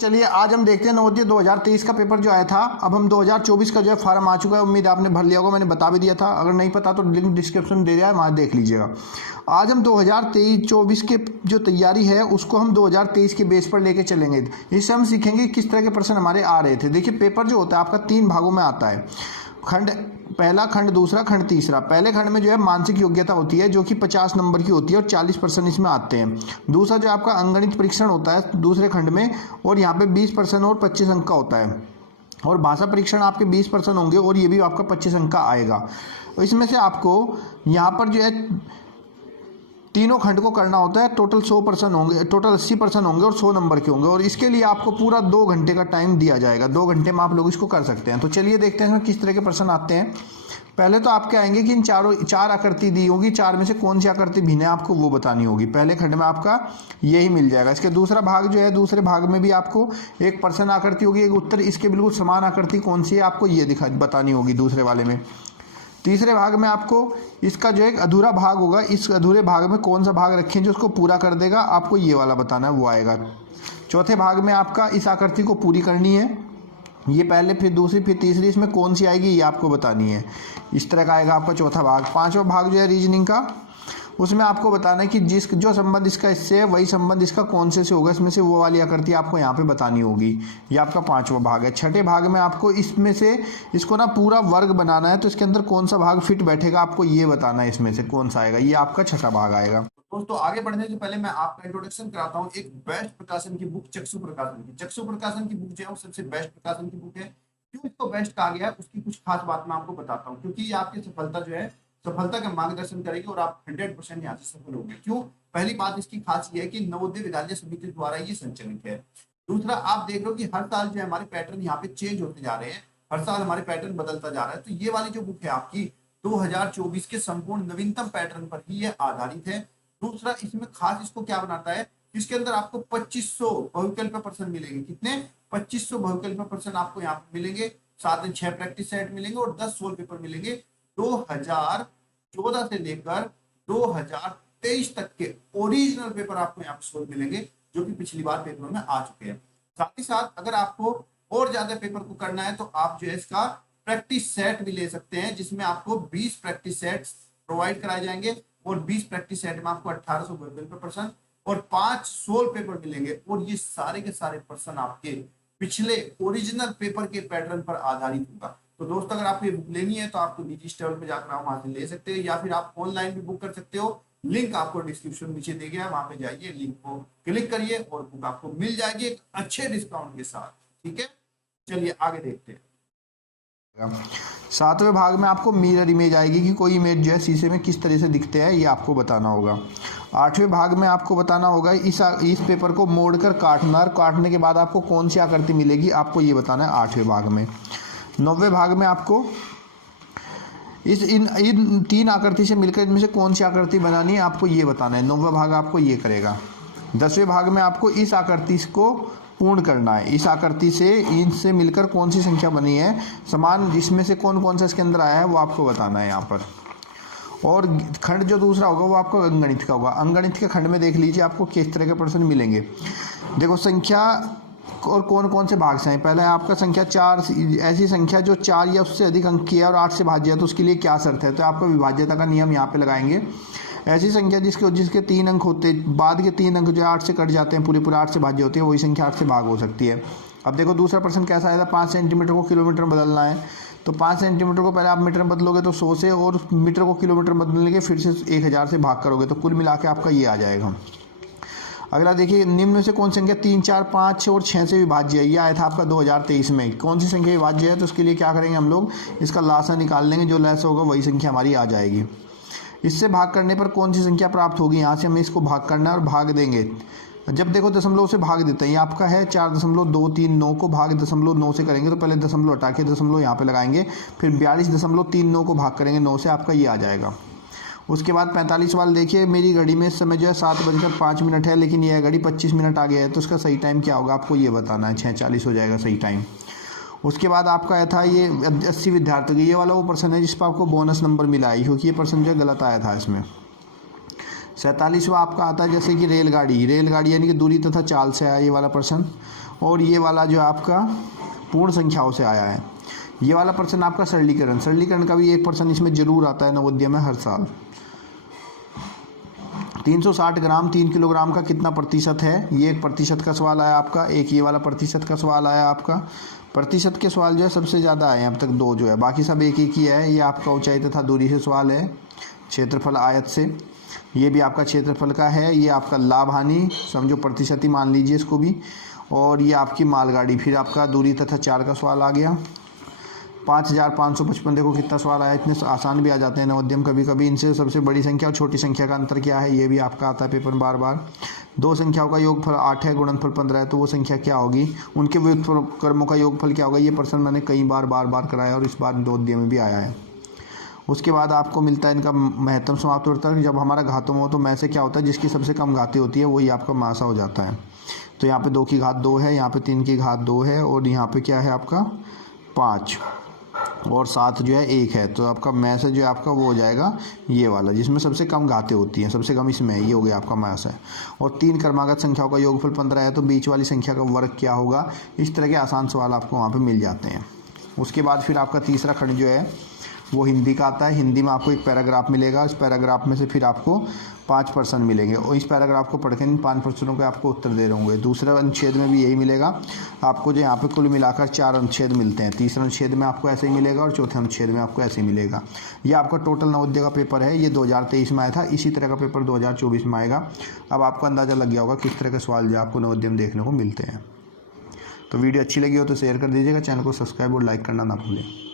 चलिए आज हम देखते हैं नवोदय 2023 का पेपर जो आया था। अब हम 2024 का जो है फार्म आ चुका है, उम्मीद है आपने भर लिया होगा, मैंने बता भी दिया था। अगर नहीं पता तो लिंक डिस्क्रिप्शन में दे दिया है, वहाँ देख लीजिएगा। आज हम 2023-24 के जो तैयारी है उसको हम 2023 के बेस पर लेके चलेंगे। इससे हम सीखेंगे किस तरह के प्रश्न हमारे आ रहे थे। देखिए पेपर जो होता है आपका 3 भागों में आता है। खंड पहला, खंड दूसरा, खंड तीसरा। पहले खंड में जो है मानसिक योग्यता होती है जो कि 50 नंबर की होती है और 40% इसमें आते हैं। दूसरा जो आपका अंकगणित परीक्षण होता है दूसरे खंड में, और यहाँ पे 20% और 25 अंक का होता है। और भाषा परीक्षण आपके 20% होंगे और ये भी आपका 25 अंक का आएगा। इसमें से आपको यहाँ पर जो है तीनों खंड को करना होता है। टोटल 100% होंगे, टोटल 80% होंगे और 100 नंबर के होंगे। और इसके लिए आपको पूरा 2 घंटे का टाइम दिया जाएगा। 2 घंटे में आप लोग इसको कर सकते हैं। तो चलिए देखते हैं इसमें किस तरह के प्रश्न आते हैं। पहले तो आपके आएंगे कि इन चार आकृति दी होगी, 4 में से कौन सी आकृति भिन्न है आपको वो बतानी होगी। पहले खंड में आपका यही मिल जाएगा। इसके दूसरा भाग जो है, दूसरे भाग में भी आपको एक प्रश्न आकृति होगी, एक उत्तर। इसके बिल्कुल समान आकृति कौन सी है आपको ये बतानी होगी दूसरे वाले में। तीसरे भाग में आपको इसका जो एक अधूरा भाग होगा, इस अधूरे भाग में कौन सा भाग रखें जो उसको पूरा कर देगा, आपको ये वाला बताना है, वो आएगा। चौथे भाग में आपका इस आकृति को पूरी करनी है, ये पहले फिर दूसरी फिर तीसरी, इसमें कौन सी आएगी ये आपको बतानी है। इस तरह का आएगा आपका चौथा भाग। पांचवा भाग जो है रीजनिंग का, उसमें आपको बताना है कि जो संबंध इसका इससे है वही संबंध इसका कौन से होगा, इसमें से वो वाली आकृति आपको यहाँ पे बतानी होगी। ये आपका पांचवा भाग है। छठे भाग में आपको इसमें से इसको ना पूरा वर्ग बनाना है, तो इसके अंदर कौन सा भाग फिट बैठेगा आपको ये बताना है, इसमें से कौन सा आएगा। ये आपका छठा भाग आएगा। दोस्तों आगे बढ़ने से पहले मैं आपका इंट्रोडक्शन कराता हूँ एक बेस्ट प्रकाशन की बुक, चक्षु प्रकाशन की। चक्षु प्रकाशन की बुक जो है वो सबसे बेस्ट प्रकाशन की बुक है। क्यों इसको बेस्ट कहा गया है उसकी कुछ खास बात मैं आपको बताता हूँ, क्योंकि ये आपकी सफलता जो है सफलता का मार्गदर्शन करेगी और आप 100% यहाँ से सफल होंगे। क्यों? पहली बात इसकी खास ये है कि नवोदय विद्यालय समिति द्वारा ये संचालित है। दूसरा, आप देख रहे हो कि हर साल जो है हमारे पैटर्न यहाँ पे चेंज होते जा रहे हैं, हर साल हमारे पैटर्न बदलता जा रहा है। तो ये वाली जो बुक है आपकी 2024 के संपूर्ण नवीनतम पैटर्न पर ही ये आधारित है। दूसरा, इसमें खास इसको क्या बनाता है, इसके अंदर आपको 2500 बहुविकल्प प्रश्न मिलेंगे। कितने? 2500 बहुविकल्प प्रश्न आपको यहाँ पे मिलेंगे। साथ में 6 प्रैक्टिस सेट मिलेंगे और 10 सोल्व पेपर मिलेंगे। 2014 से लेकर 2023 तक के ओरिजिनल पेपर आपको यहाँ पे सोल्व मिलेंगे, जो कि पिछली बार पेपर में आ चुके हैं। साथ ही साथ अगर आपको और ज्यादा पेपर को करना है तो आप जो है इसका प्रैक्टिस सेट भी ले सकते हैं, जिसमें आपको 20 प्रैक्टिस सेट्स प्रोवाइड कराए जाएंगे और 20 प्रैक्टिस सेट में आपको 1800 बहुविकल्प प्रश्न और 5 सोल्व पेपर मिलेंगे। और ये सारे के सारे प्रश्न आपके पिछले ओरिजिनल पेपर के पैटर्न पर आधारित होगा। तो दोस्तों अगर आपको ये बुक लेनी है तो आपको निजी स्टोर पे जाकर आप वहां से ले सकते हो, या फिर आप ऑनलाइन भी बुक कर सकते हो। लिंक आपको डिस्क्रिप्शन नीचे दे गया है, वहां पे जाइए, लिंक को क्लिक करिए और बुक आपको मिल जाएगी एक अच्छे डिस्काउंट के साथ। ठीक है, चलिए आगे देखते हैं। 7वें भाग में आपको मिरर इमेज आएगी कि कोई इमेज जो है शीशे में किस तरह से दिखते हैं, ये आपको बताना होगा। 8वें भाग में आपको बताना होगा इस पेपर को मोड़कर काटना, और काटने के बाद आपको कौन सी आकृति मिलेगी आपको ये बताना है 8वें भाग में। 9वें भाग में आपको इन 3 आकृति से मिलकर इनमें से कौन सी आकृति बनानी है आपको ये बताना है। 9वां भाग आपको ये करेगा। 10वें भाग में आपको इस आकृति को पूर्ण करना है। इस आकृति से इनसे मिलकर कौन सी संख्या बनी है समान, जिसमें से कौन कौन सा इसके अंदर आया है वो आपको बताना है यहाँ पर। और खंड जो दूसरा होगा वो आपको अंकगणित का होगा। अंकगणित के खंड में देख लीजिए आपको किस तरह के प्रश्न मिलेंगे। देखो संख्या और कौन कौन से भाग से हैं। पहला है आपका संख्या 4, ऐसी संख्या जो 4 या उससे अधिक अंक की है और 8 से भाज्य है तो उसके लिए क्या शर्त है। तो आपको विभाज्यता का नियम यहाँ पे लगाएंगे। ऐसी संख्या जिसके 3 अंक होते, बाद के 3 अंक जो 8 से कट जाते हैं, पूरे 8 से भाज्य होती है, वही संख्या 8 से भाग हो सकती है। अब देखो दूसरा प्रश्न कैसा आया था, 5 सेंटीमीटर को किलोमीटर में बदलना है। तो 5 सेंटीमीटर को पहले आप मीटर में बदलोगे तो 100 से, और मीटर को किलोमीटर में बदलने के फिर से 1000 से भाग करोगे, तो कुल मिला के आपका ये आ जाएगा। अगला देखिए, निम्न में से कौन सी संख्या 3, 4, 5 और 6 से विभाज्य है। ये आया था आपका 2023 में। कौन सी संख्या विभाज्य है, तो उसके लिए क्या करेंगे हम लोग, इसका लासा निकाल लेंगे, जो लैस होगा वही संख्या हमारी आ जाएगी। इससे भाग करने पर कौन सी संख्या प्राप्त होगी, यहाँ से हमें इसको भाग करना है और भाग देंगे। जब देखो दशमलव से भाग देते हैं, ये आपका है 4.239 को भाग 0.9 से करेंगे, तो पहले दशमलव हटा के दशमलव यहाँ पे लगाएंगे, फिर 42.39 को भाग करेंगे 9 से, आपका ये आ जाएगा। उसके बाद 45 वाला देखिए, मेरी घड़ी में इस समय जो है 7:05 है, लेकिन यह घड़ी 25 मिनट आ गया है, तो उसका सही टाइम क्या होगा आपको ये बताना है। 6:40 हो जाएगा सही टाइम। उसके बाद आपका आया था ये 80 विद्यार्थियों की, ये वाला वो प्रश्न है जिस पर आपको बोनस नंबर मिला है, क्योंकि ये प्रश्न जो गलत आया था इसमें। 47वां आपका आता है जैसे कि रेलगाड़ी यानी कि दूरी तथा चाल से आया ये वाला प्रश्न। और ये वाला जो आपका पूर्ण संख्याओं से आया है। ये वाला प्रश्न आपका सरलीकरण का भी एक प्रश्न इसमें जरूर आता है नवोदय में हर साल। 360 ग्राम 3 किलोग्राम का कितना प्रतिशत है, ये एक प्रतिशत का सवाल आया आपका। एक ये वाला प्रतिशत का सवाल आया आपका। प्रतिशत के सवाल जो है सबसे ज़्यादा आए हैं अब तक 2 जो है, बाकी सब एक ही है। ये आपका ऊंचाई तथा दूरी से सवाल है, क्षेत्रफल आयत से। ये भी आपका क्षेत्रफल का है। ये आपका लाभ हानि समझो प्रतिशत ही मान लीजिए इसको भी। और ये आपकी मालगाड़ी, फिर आपका दूरी तथा 4 का सवाल आ गया। 5555 देखो कितना सवाल आया। इतने आसान भी आ जाते हैं नवोदय कभी कभी। इनसे सबसे बड़ी संख्या और छोटी संख्या का अंतर क्या है, ये भी आपका आता है पेपर बार बार। 2 संख्याओं का योगफल 8 है, गुणनफल 15 है, तो वो संख्या क्या होगी, उनके व्युत्क्रमों का योगफल क्या होगा। ये प्रश्न मैंने कई बार बार कराया और इस बार नवोदय में भी आया है। उसके बाद आपको मिलता है इनका महत्तम समाप्त वर्तक। जब हमारा घातों में हो तो में से क्या होता है, जिसकी सबसे कम घातें होती है वही आपका मासा हो जाता है। तो यहाँ पे 2 की घात 2 है, यहाँ पे 3 की घात 2 है, और यहाँ पे क्या है आपका 5 और 7 जो है 1 है। तो आपका में से जो है आपका वो हो जाएगा ये वाला, जिसमें सबसे कम घातें होती हैं, सबसे कम इसमें ये हो गया आपका मास है। और 3 क्रमागत संख्याओं का योगफल 15 है, तो बीच वाली संख्या का वर्ग क्या होगा। इस तरह के आसान सवाल आपको वहाँ पे मिल जाते हैं। उसके बाद फिर आपका तीसरा खंड जो है वो हिंदी का आता है। हिंदी में आपको एक पैराग्राफ मिलेगा। इस पैराग्राफ में से फिर आपको 5 प्रश्न मिलेंगे और इस पैराग्राफ को पढ़ के इन 5 प्रश्नों के आपको उत्तर दे रहे होंगे। दूसरे अनुच्छेद में भी यही मिलेगा आपको, जो यहाँ पे कुल मिलाकर 4 अनुच्छेद मिलते हैं। तीसरे अनुच्छेद में आपको ऐसे ही मिलेगा और चौथे अनुच्छेद में आपको ऐसे ही मिलेगा। ये आपका टोटल नवोदय का पेपर है। ये 2023 में आया था, इसी तरह का पेपर 2024 में आएगा। अब आपको अंदाज़ा लग गया होगा किस तरह के सवाल जो आपको नवोदय में देखने को मिलते हैं। तो वीडियो अच्छी लगी हो तो शेयर कर दीजिएगा, चैनल को सब्सक्राइब और लाइक करना ना भूलें।